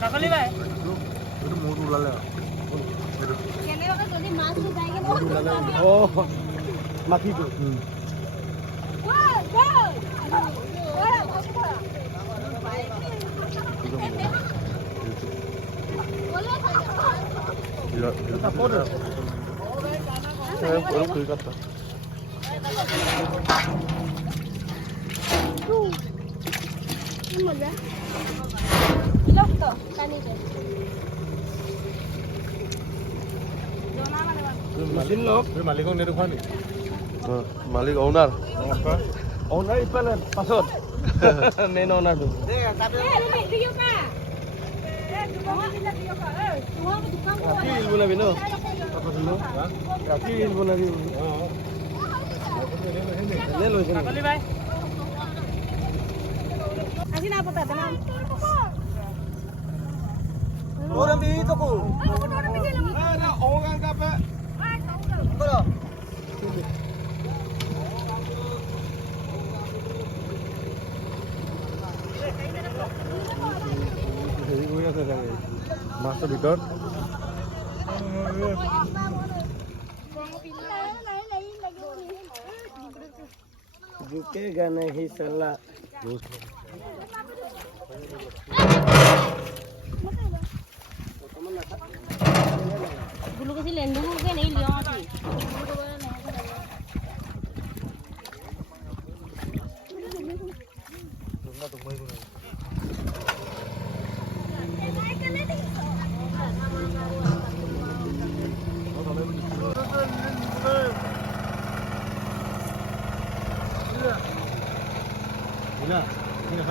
কাকলি বাই এইটো মূৰটো ওলালে কেনেবাকে যদি মাছটো যায়গে অ মাটিটো মালিকক নেদেখুৱা নি মালিক অনাৰ অনাৰ ইফালে পাছত মেইন অনাৰটো ৰাতি হিল বনাবি ন ৰাতি হিল বনাবি কাকলি বাই আজি না পতা দাম orang di toko orang kape masuk di dot झुकेगा नहीं साला गुलू किसी लेंडू के नहीं लिया थी Ini